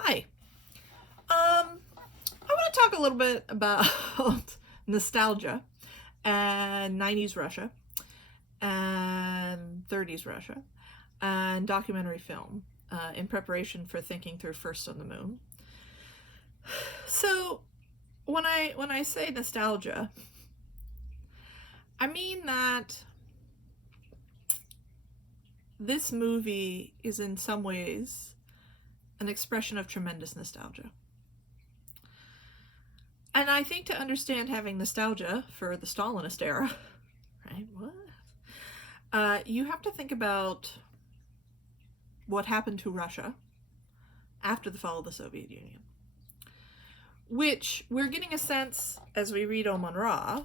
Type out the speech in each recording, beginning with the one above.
Hi. I want to talk a little bit about nostalgia and 90s Russia and 30s Russia and documentary film in preparation for thinking through First on the Moon. So, when I say nostalgia, I mean that this movie is in some ways an expression of tremendous nostalgia. And I think to understand having nostalgia for the Stalinist era, right? You have to think about what happened to Russia after the fall of the Soviet Union, which we're getting a sense as we read Oman Ra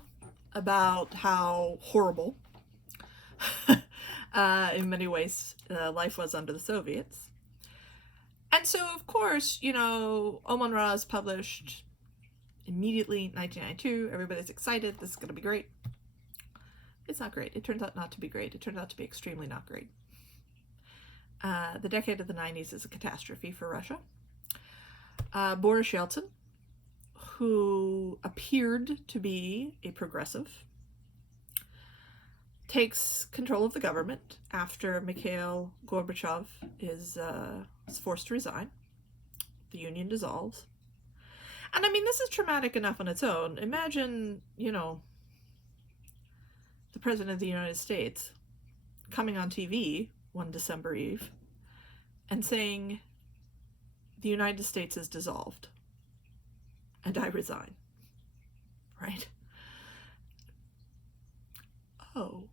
about how horrible, in many ways, life was under the Soviets. And so, of course, Oman Ra is published immediately in 1992. Everybody's excited. This is going to be great. It's not great. It turns out not to be great. It turns out to be extremely not great. The decade of the 90s is a catastrophe for Russia. Boris Yeltsin, who appeared to be a progressive, takes control of the government after Mikhail Gorbachev is forced to resign. The union dissolves. And I mean, this is traumatic enough on its own. Imagine, the President of the United States coming on TV one December Eve and saying, the United States is dissolved and I resign. Right? Oh.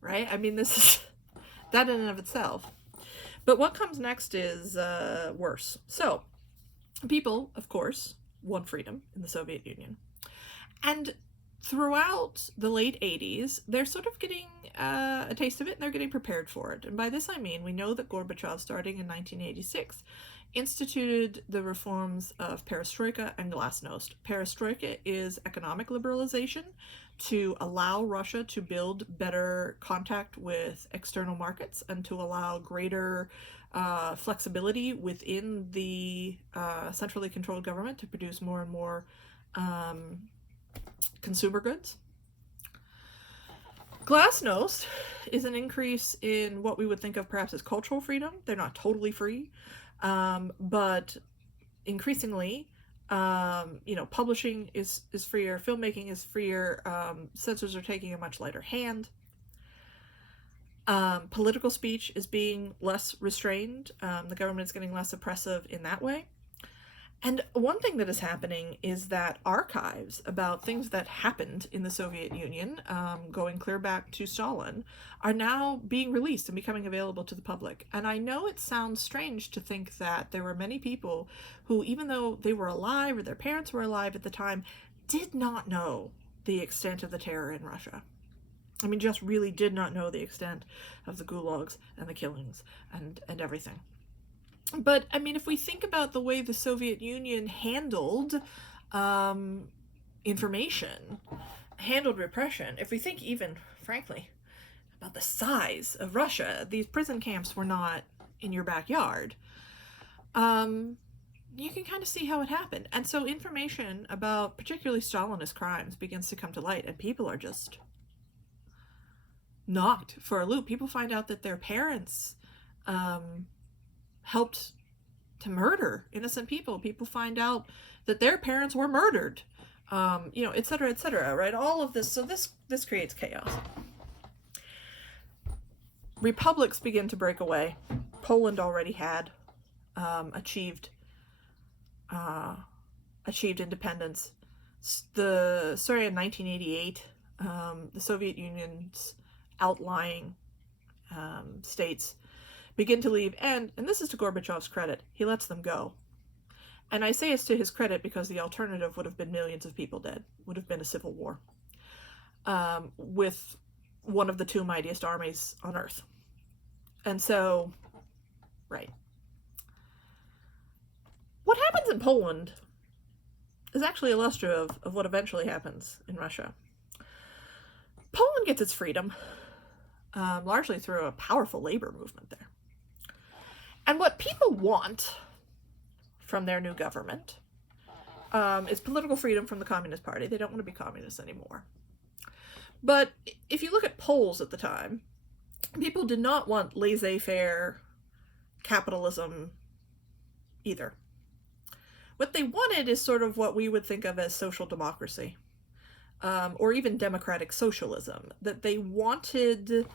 Right? I mean, this is that in and of itself. But what comes next is worse. So, people, of course, want freedom in the Soviet Union. And throughout the late 80s, they're sort of getting a taste of it and they're getting prepared for it. And by this I mean, we know that Gorbachev, starting in 1986, instituted the reforms of perestroika and glasnost. Perestroika is economic liberalization to allow Russia to build better contact with external markets and to allow greater flexibility within the centrally controlled government to produce more and more consumer goods. Glasnost is an increase in what we would think of perhaps as cultural freedom. They're not totally free, but increasingly, publishing is freer, filmmaking is freer, censors are taking a much lighter hand. Political speech is being less restrained. The government is getting less oppressive in that way. And one thing that is happening is that archives about things that happened in the Soviet Union, going clear back to Stalin, are now being released and becoming available to the public. And I know it sounds strange to think that there were many people who, even though they were alive or their parents were alive at the time, did not know the extent of the terror in Russia. I mean, just really did not know the extent of the gulags and the killings and everything. But, I mean, if we think about the way the Soviet Union handled information, handled repression, if we think even, frankly, about the size of Russia, these prison camps were not in your backyard, you can kind of see how it happened. And so information about particularly Stalinist crimes begins to come to light, and people are just knocked for a loop. People find out that their parents helped to murder innocent people. People find out that their parents were murdered, et cetera, right? All of this. So this creates chaos. Republics begin to break away. Poland already had achieved independence. Starting in 1988, the Soviet Union's outlying states begin to leave, and this is to Gorbachev's credit, he lets them go. And I say it's to his credit because the alternative would have been millions of people dead, would have been a civil war, with one of the two mightiest armies on earth. And so, right. What happens in Poland is actually illustrative of what eventually happens in Russia. Poland gets its freedom largely through a powerful labor movement there. And what people want from their new government is political freedom from the Communist Party. They don't want to be communists anymore. But if you look at polls at the time, people did not want laissez-faire capitalism either. What they wanted is sort of what we would think of as social democracy, or even democratic socialism. That they wanted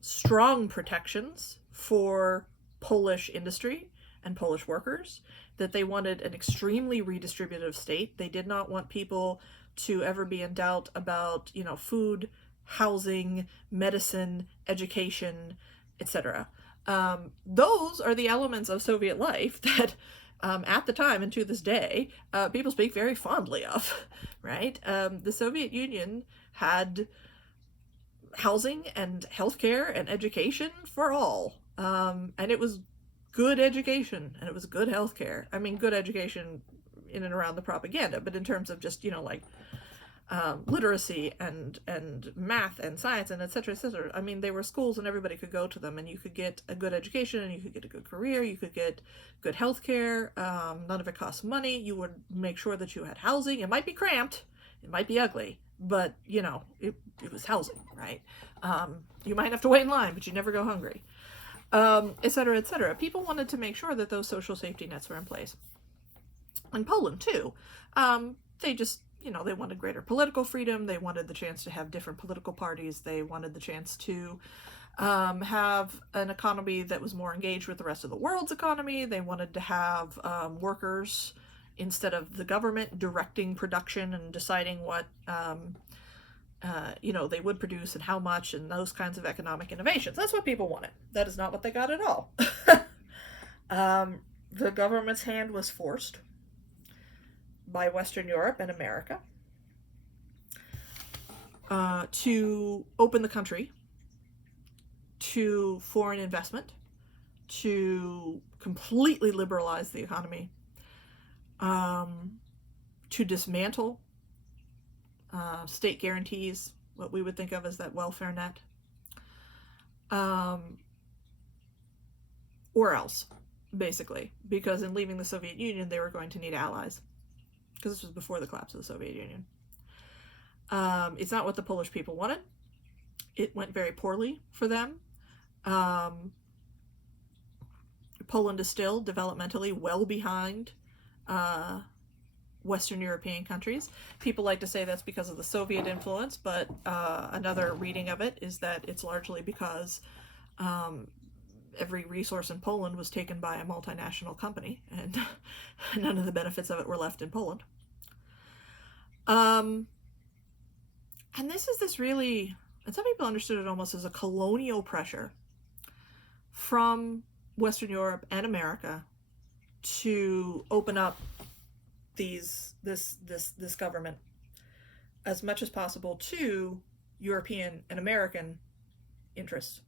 strong protections for Polish industry and Polish workers, that they wanted an extremely redistributive state. They did not want people to ever be in doubt about, food, housing, medicine, education, etc. Those are the elements of Soviet life that at the time and to this day, people speak very fondly of, right? The Soviet Union had housing and healthcare and education for all. And it was good education and it was good healthcare. I mean, good education in and around the propaganda, but in terms of just, literacy and math and science and et cetera, et cetera. I mean, they were schools and everybody could go to them, and you could get a good education and you could get a good career, you could get good health care. None of it cost money. You would make sure that you had housing. It might be cramped, it might be ugly, but it was housing, right? You might have to wait in line, but you never go hungry, et cetera, et cetera. People wanted to make sure that those social safety nets were in place. In Poland too, they just they wanted greater political freedom. They wanted the chance to have different political parties. They wanted the chance to have an economy that was more engaged with the rest of the world's economy. They wanted to have workers, instead of the government directing production and deciding what they would produce and how much, and those kinds of economic innovations. That's what people wanted. That is not what they got at all. The government's hand was forced by Western Europe and America to open the country to foreign investment, to completely liberalize the economy, to dismantle state guarantees, what we would think of as that welfare net, or else, basically, because in leaving the Soviet Union, they were going to need allies, because this was before the collapse of the Soviet Union. It's not what the Polish people wanted. It went very poorly for them. Poland is still developmentally well behind Western European countries. People like to say that's because of the Soviet influence, but another reading of it is that it's largely because every resource in Poland was taken by a multinational company, and none of the benefits of it were left in Poland. And this really, and some people understood it almost as a colonial pressure from Western Europe and America to open up this government as much as possible to European and American interests.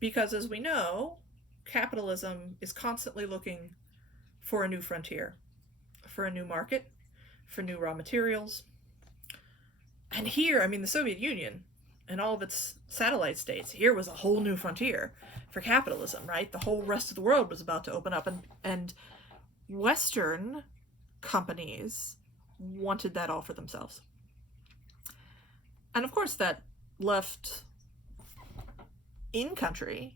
Because as we know, capitalism is constantly looking for a new frontier, for a new market, for new raw materials. And here, I mean, the Soviet Union and all of its satellite states, here was a whole new frontier for capitalism, right? The whole rest of the world was about to open up, and Western companies wanted that all for themselves. And of course, that left in-country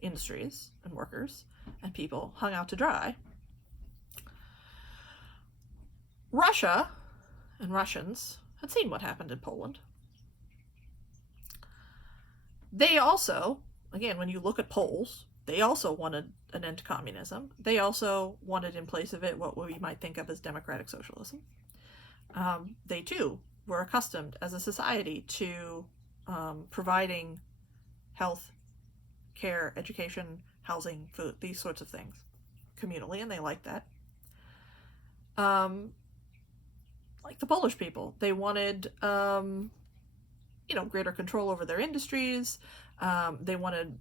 industries and workers and people hung out to dry. Russia and Russians had seen what happened in Poland. They also, again, when you look at Poles, they also wanted an end to communism. They also wanted in place of it what we might think of as democratic socialism. They too were accustomed as a society to providing health, care, education, housing, food, these sorts of things communally, and they liked that. Like the Polish people, they wanted greater control over their industries. They wanted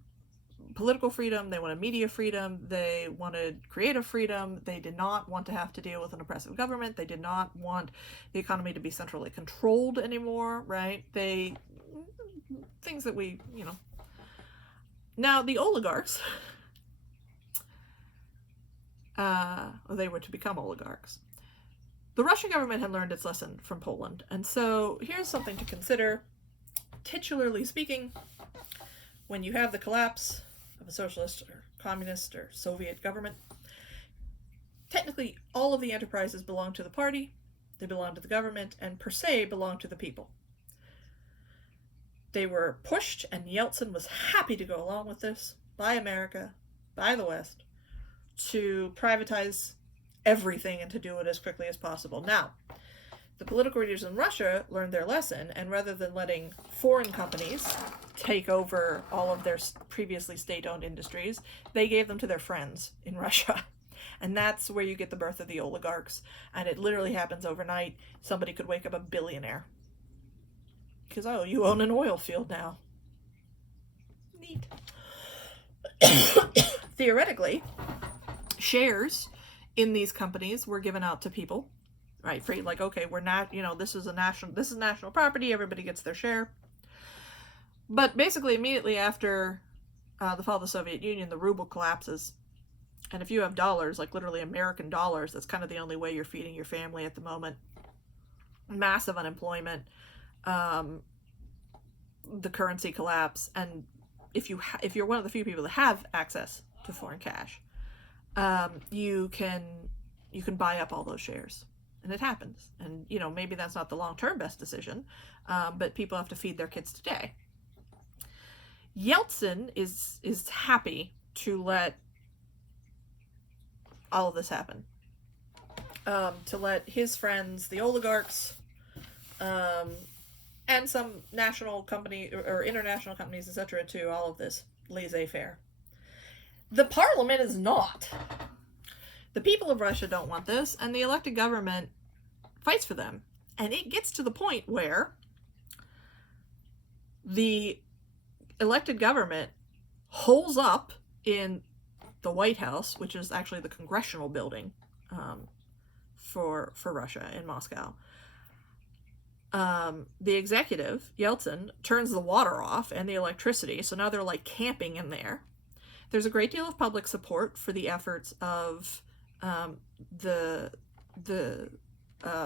political freedom, they wanted media freedom, they wanted creative freedom. They did not want to have to deal with an oppressive government. They did not want the economy to be centrally controlled anymore, right? Things that we. Now, the oligarchs, They were to become oligarchs. The Russian government had learned its lesson from Poland, and so here's something to consider. Titularly speaking, when you have the collapse of a socialist or communist or Soviet government, technically all of the enterprises belong to the party, they belong to the government, and per se belong to the people. They were pushed, and Yeltsin was happy to go along with this by America, by the West, to privatize everything and to do it as quickly as possible. Now, the political leaders in Russia learned their lesson, and rather than letting foreign companies take over all of their previously state-owned industries, they gave them to their friends in Russia. And that's where you get the birth of the oligarchs. And it literally happens overnight. Somebody could wake up a billionaire. Because, oh, you own an oil field now. Neat. Theoretically, shares in these companies were given out to people, right? Free, like, okay, we're not, this is national property, everybody gets their share. But basically, immediately after the fall of the Soviet Union, the ruble collapses. And if you have dollars, like literally American dollars, that's kind of the only way you're feeding your family at the moment. Massive unemployment, the currency collapse, and if you're one of the few people that have access to foreign cash, you can buy up all those shares, and it happens. And maybe that's not the long-term best decision, but people have to feed their kids today. Yeltsin is happy to let all of this happen, to let his friends, the oligarchs, and some national company or international companies, etc., to all of this laissez-faire. The parliament is not. The people of Russia don't want this, and the elected government fights for them. And it gets to the point where the elected government holes up in the White House, which is actually the congressional building for Russia in Moscow. The executive, Yeltsin, turns the water off and the electricity, so now they're like camping in there. There's a great deal of public support for the efforts of the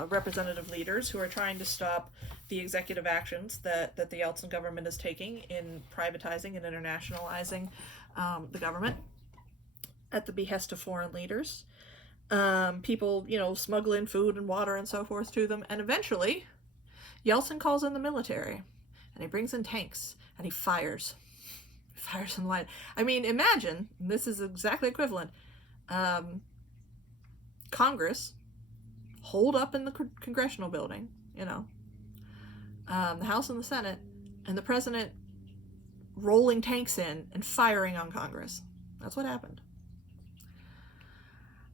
representative leaders who are trying to stop the executive actions that the Yeltsin government is taking in privatizing and internationalizing the government at the behest of foreign leaders. People, smuggle in food and water and so forth to them, and eventually Yeltsin calls in the military, and he brings in tanks, and he fires in light. I mean, imagine, this is exactly equivalent, Congress holed up in the congressional building, the House and the Senate, and the president rolling tanks in and firing on Congress. That's what happened.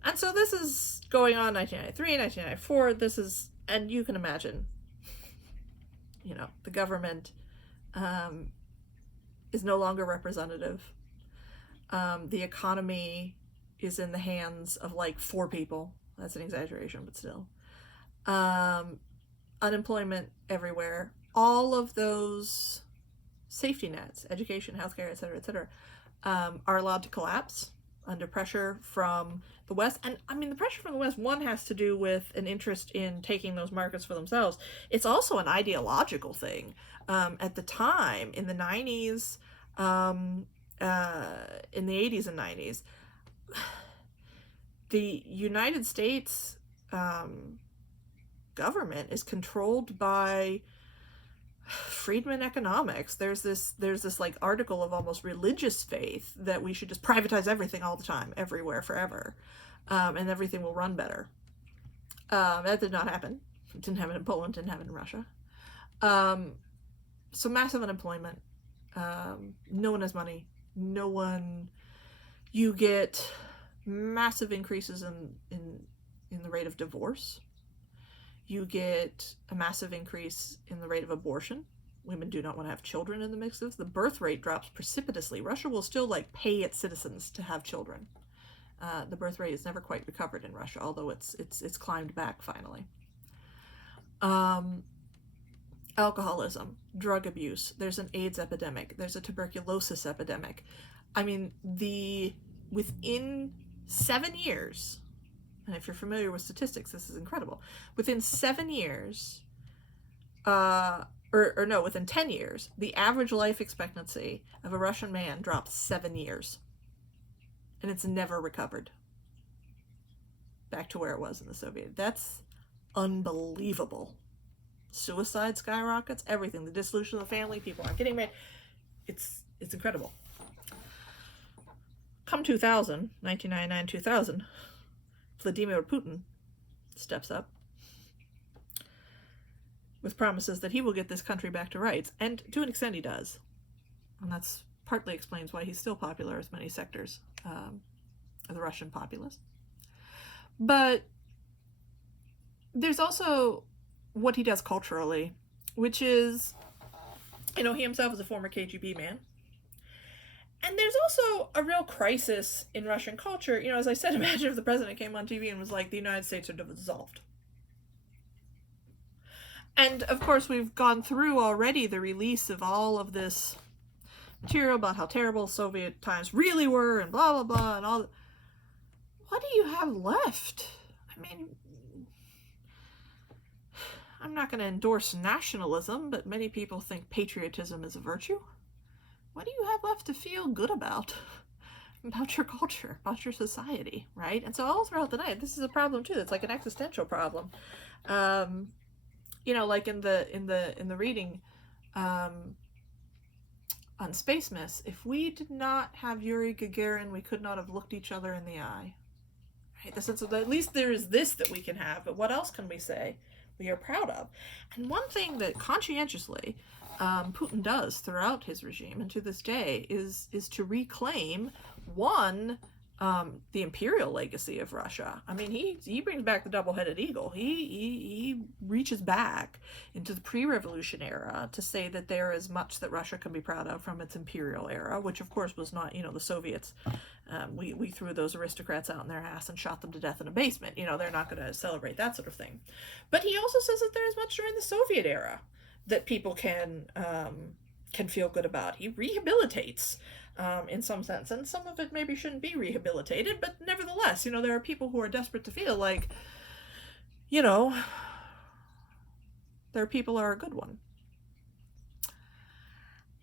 And so this is going on 1993, 1994. And you can imagine, the government is no longer representative. The economy is in the hands of like 4 people. That's an exaggeration, but still. Unemployment everywhere. All of those safety nets, education, healthcare, etc., are allowed to collapse under pressure from the West. And I mean, the pressure from the West, one, has to do with an interest in taking those markets for themselves. It's also an ideological thing. At the time, in the 90s, in the 80s and 90s, the United States government is controlled by Friedman economics. There's this like article of almost religious faith that we should just privatize everything all the time, everywhere, forever, and everything will run better. That did not happen. It didn't happen in Poland, didn't happen in Russia. So massive unemployment. No one has money. You get massive increases in the rate of divorce. You get a massive increase in the rate of abortion. Women do not want to have children in the mix of this. The birth rate drops precipitously. Russia will still pay its citizens to have children. The birth rate is never quite recovered in Russia, although it's climbed back finally. Alcoholism, drug abuse. There's an AIDS epidemic. There's a tuberculosis epidemic. I mean, within 7 years, and if you're familiar with statistics, this is incredible. Within 7 years, within 10 years, the average life expectancy of a Russian man dropped 7 years. And it's never recovered back to where it was in the Soviet. That's unbelievable. Suicide skyrockets, everything. The dissolution of the family, people aren't getting married. It's incredible. Come 2000, 1999-2000, Vladimir Putin steps up with promises that he will get this country back to rights. And to an extent he does. And that's partly explains why he's still popular as many sectors of the Russian populace. But there's also what he does culturally, which is, he himself is a former KGB man. And there's also a real crisis in Russian culture. As I said, imagine if the president came on TV and was like, the United States are dissolved. And, of course, we've gone through already the release of all of this material about how terrible Soviet times really were and blah, blah, blah, and all. What do you have left? I mean, I'm not going to endorse nationalism, but many people think patriotism is a virtue. What do you have left to feel good about your culture, about your society, right? And so all throughout the night, this is a problem too. It's like an existential problem. Like in the reading on Space Miss, if we did not have Yuri Gagarin, we could not have looked each other in the eye. Right? The sense of that at least there is this that we can have, but what else can we say we are proud of? And one thing that conscientiously Putin does throughout his regime and to this day is to reclaim the imperial legacy of Russia. I mean, he brings back the double-headed eagle. He reaches back into the pre-revolution era to say that there is much that Russia can be proud of from its imperial era, which of course was not, the Soviets. We threw those aristocrats out in their ass and shot them to death in a basement. They're not going to celebrate that sort of thing. But he also says that there is much during the Soviet era that people can feel good about. He rehabilitates in some sense, and some of it maybe shouldn't be rehabilitated, but nevertheless, there are people who are desperate to feel like, their people are a good one.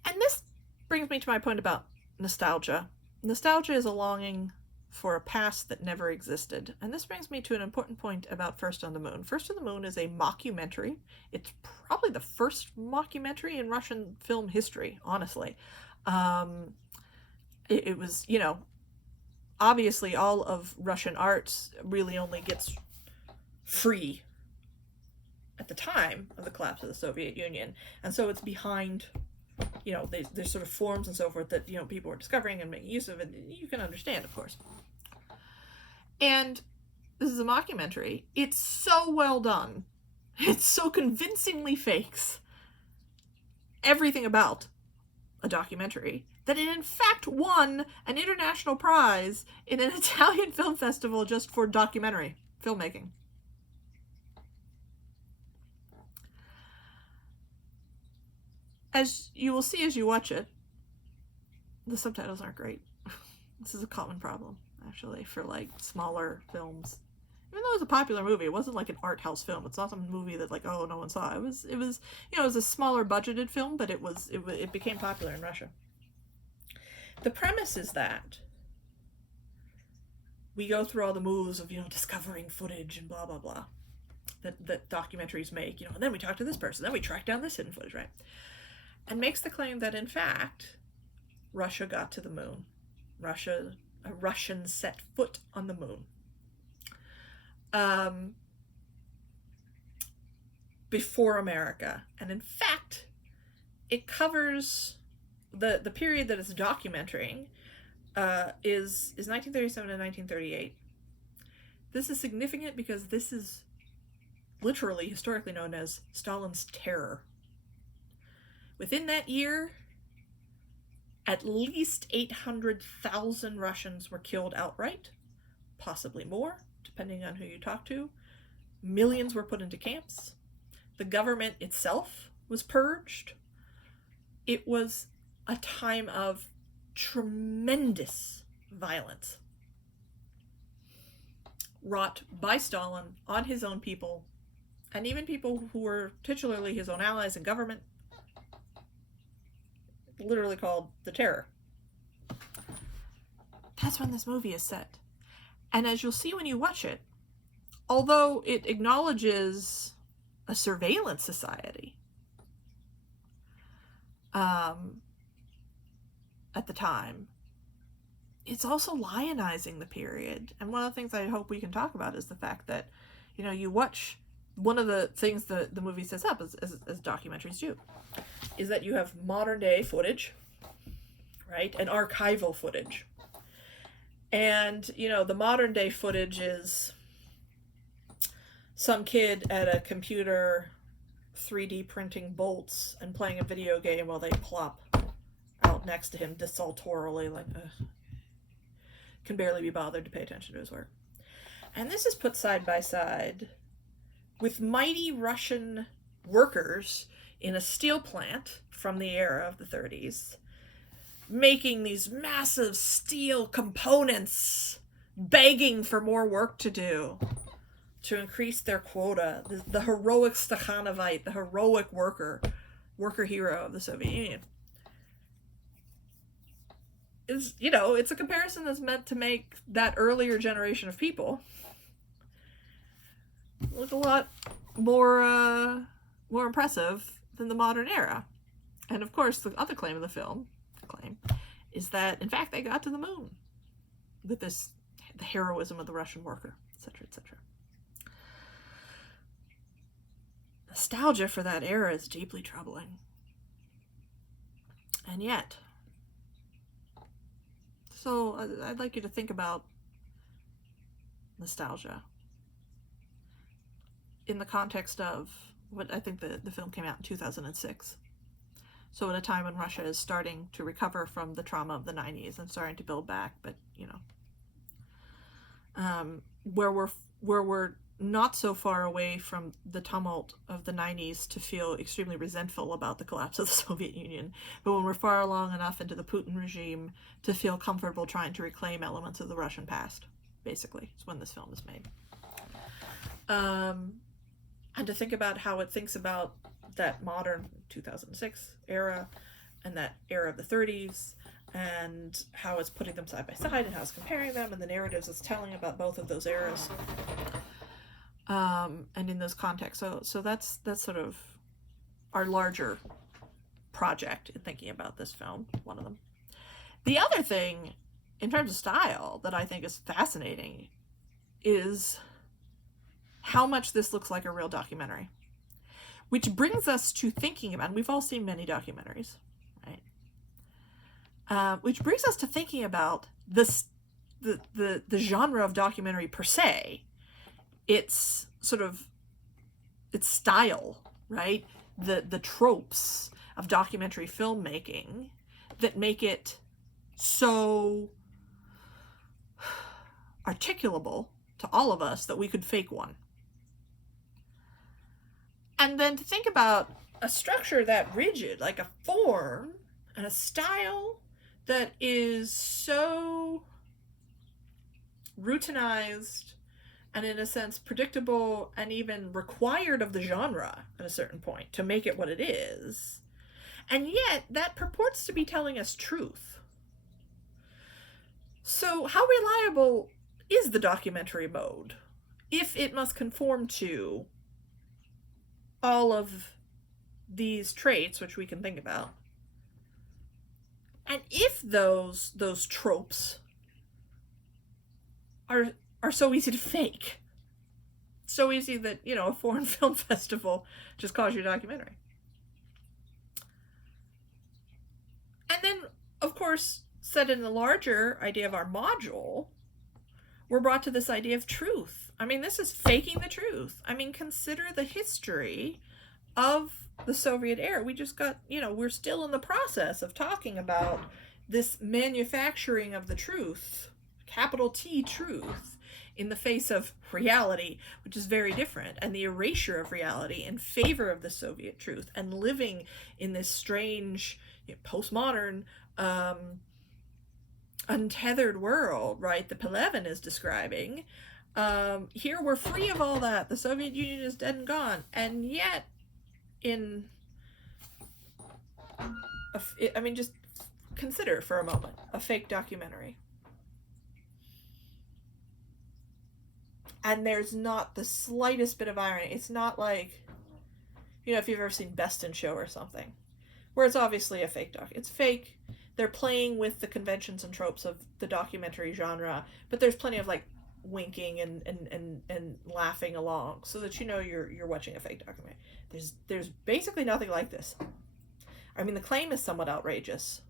And this brings me to my point about nostalgia. Nostalgia is a longing for a past that never existed. And this brings me to an important point about First on the Moon. First on the Moon is a mockumentary. It's probably the first mockumentary in Russian film history, honestly. It was, obviously all of Russian arts really only gets free at the time of the collapse of the Soviet Union. And so it's behind, there's sort of forms and so forth that, people are discovering and making use of, and you can understand, of course. And this is a mockumentary. It's so well done. It so convincingly fakes everything about a documentary that it in fact won an international prize in an Italian film festival just for documentary filmmaking. As you will see as you watch it, the subtitles aren't great. This is a common problem, actually, for smaller films. Even though it was a popular movie, it wasn't like an art house film. It's not some movie that no one saw. It was it was a smaller budgeted film, but it became popular in Russia. The premise is that we go through all the moves of discovering footage and blah blah blah that documentaries make, and then we talk to this person, then we track down this hidden footage, right? And makes the claim that in fact Russia got to the moon. A Russian set foot on the moon. Before America. And in fact, it covers the period that it's documenting is 1937 to 1938. This is significant because this is literally historically known as Stalin's Terror. Within that year, at least 800,000 Russians were killed outright, possibly more, depending on who you talk to. Millions were put into camps. The government itself was purged. It was a time of tremendous violence. wrought by Stalin on his own people, and even people who were titularly his own allies in government, literally called the Terror. That's when this movie is set. And as you'll see when you watch it, although it acknowledges a surveillance society at the time, it's also lionizing the period. And one of the things I hope we can talk about is the fact that, you know, you watch, one of the things that the movie sets up, as documentaries do, is that you have modern day footage, right? And archival footage. And, you know, the modern day footage is some kid at a computer 3D printing bolts and playing a video game while they plop out next to him desultorily, like, can barely be bothered to pay attention to his work. And this is put side by side with mighty Russian workers in a steel plant from the era of the 30s, making these massive steel components, begging for more work to do to increase their quota. The heroic Stakhanovite, the heroic worker hero of the Soviet Union. Is, you know, it's a comparison that's meant to make that earlier generation of people look a lot more impressive than the modern era. And of course, the other claim of the film, is that in fact they got to the moon with this, the heroism of the Russian worker, etc., etc. Nostalgia for that era is deeply troubling. And yet, so I'd like you to think about nostalgia in the context of what I think the film came out in 2006. So at a time when Russia is starting to recover from the trauma of the 90s and starting to build back, but, you know, where we're not so far away from the tumult of the 90s to feel extremely resentful about the collapse of the Soviet Union, but when we're far along enough into the Putin regime to feel comfortable trying to reclaim elements of the Russian past, basically, is when this film is made. And to think about how it thinks about that modern 2006 era and that era of the 30s, and how it's putting them side by side and how it's comparing them and the narratives it's telling about both of those eras, and in those contexts. So that's sort of our larger project in thinking about this film, one of them. The other thing in terms of style that I think is fascinating is how much this looks like a real documentary. Which brings us to thinking about, and we've all seen many documentaries, right? Which brings us to thinking about this, the genre of documentary per se, its sort of, its style, right? The tropes of documentary filmmaking that make it so articulable to all of us that we could fake one. And then to think about a structure that rigid, like a form and a style that is so routinized and in a sense predictable and even required of the genre at a certain point to make it what it is. And yet that purports to be telling us truth. So how reliable is the documentary mode if it must conform to all of these traits, which we can think about, and if those tropes are so easy to fake, so easy that, you know, a foreign film festival just calls you a documentary. And then, of course, set in the larger idea of our module, we're brought to this idea of truth. I mean, this is faking the truth. I mean, consider the history of the Soviet era. We just got, you know, we're still in the process of talking about this manufacturing of the truth, capital T truth, in the face of reality, which is very different, and the erasure of reality in favor of the Soviet truth, and living in this strange, you know, postmodern, untethered world, right, that Pelevin is describing, Here we're free of all that. The Soviet Union is dead and gone. And yet, just consider for a moment a fake documentary. And there's not the slightest bit of irony. It's not like, if you've ever seen Best in Show or something, where it's obviously a fake doc. It's fake. They're playing with the conventions and tropes of the documentary genre, but there's plenty of like winking and laughing along so that you're watching a fake documentary. There's basically nothing like this. I mean, the claim is somewhat outrageous,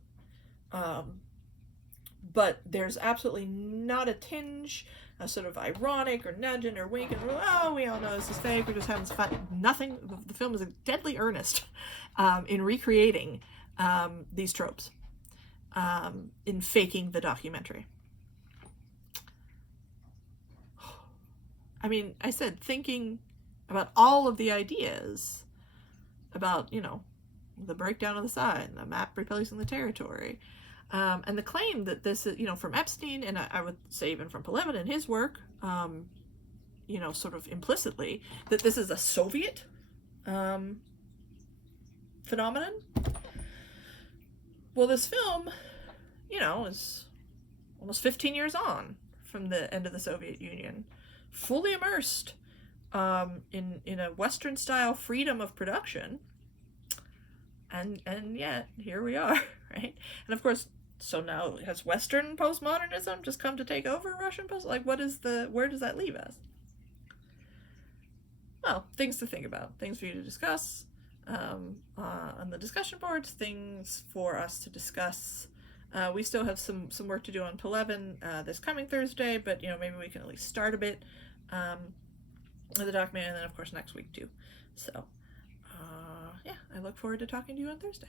but there's absolutely not a tinge, a sort of ironic or nudging or winking. Oh, we all know this is fake. We're just having fun. Nothing. The film is deadly earnest in recreating these tropes, in faking the documentary. I mean, I said thinking about all of the ideas about, the breakdown of the sign, the map replacing the territory, and the claim that this is, from Epstein, and I would say even from Pelevin in his work, sort of implicitly, that this is a Soviet phenomenon. Well, this film, is almost 15 years on from the end of the Soviet Union, fully immersed in a Western style freedom of production, and yet here we are, right? And of course, so now has Western postmodernism just come to take over Russian post? Like, where does that leave us? Well, things to think about, things for you to discuss on the discussion boards, things for us to discuss. We still have some work to do on Pelevin this coming Thursday, but maybe we can at least start a bit with the documentary, and then of course next week too. So yeah, I look forward to talking to you on Thursday.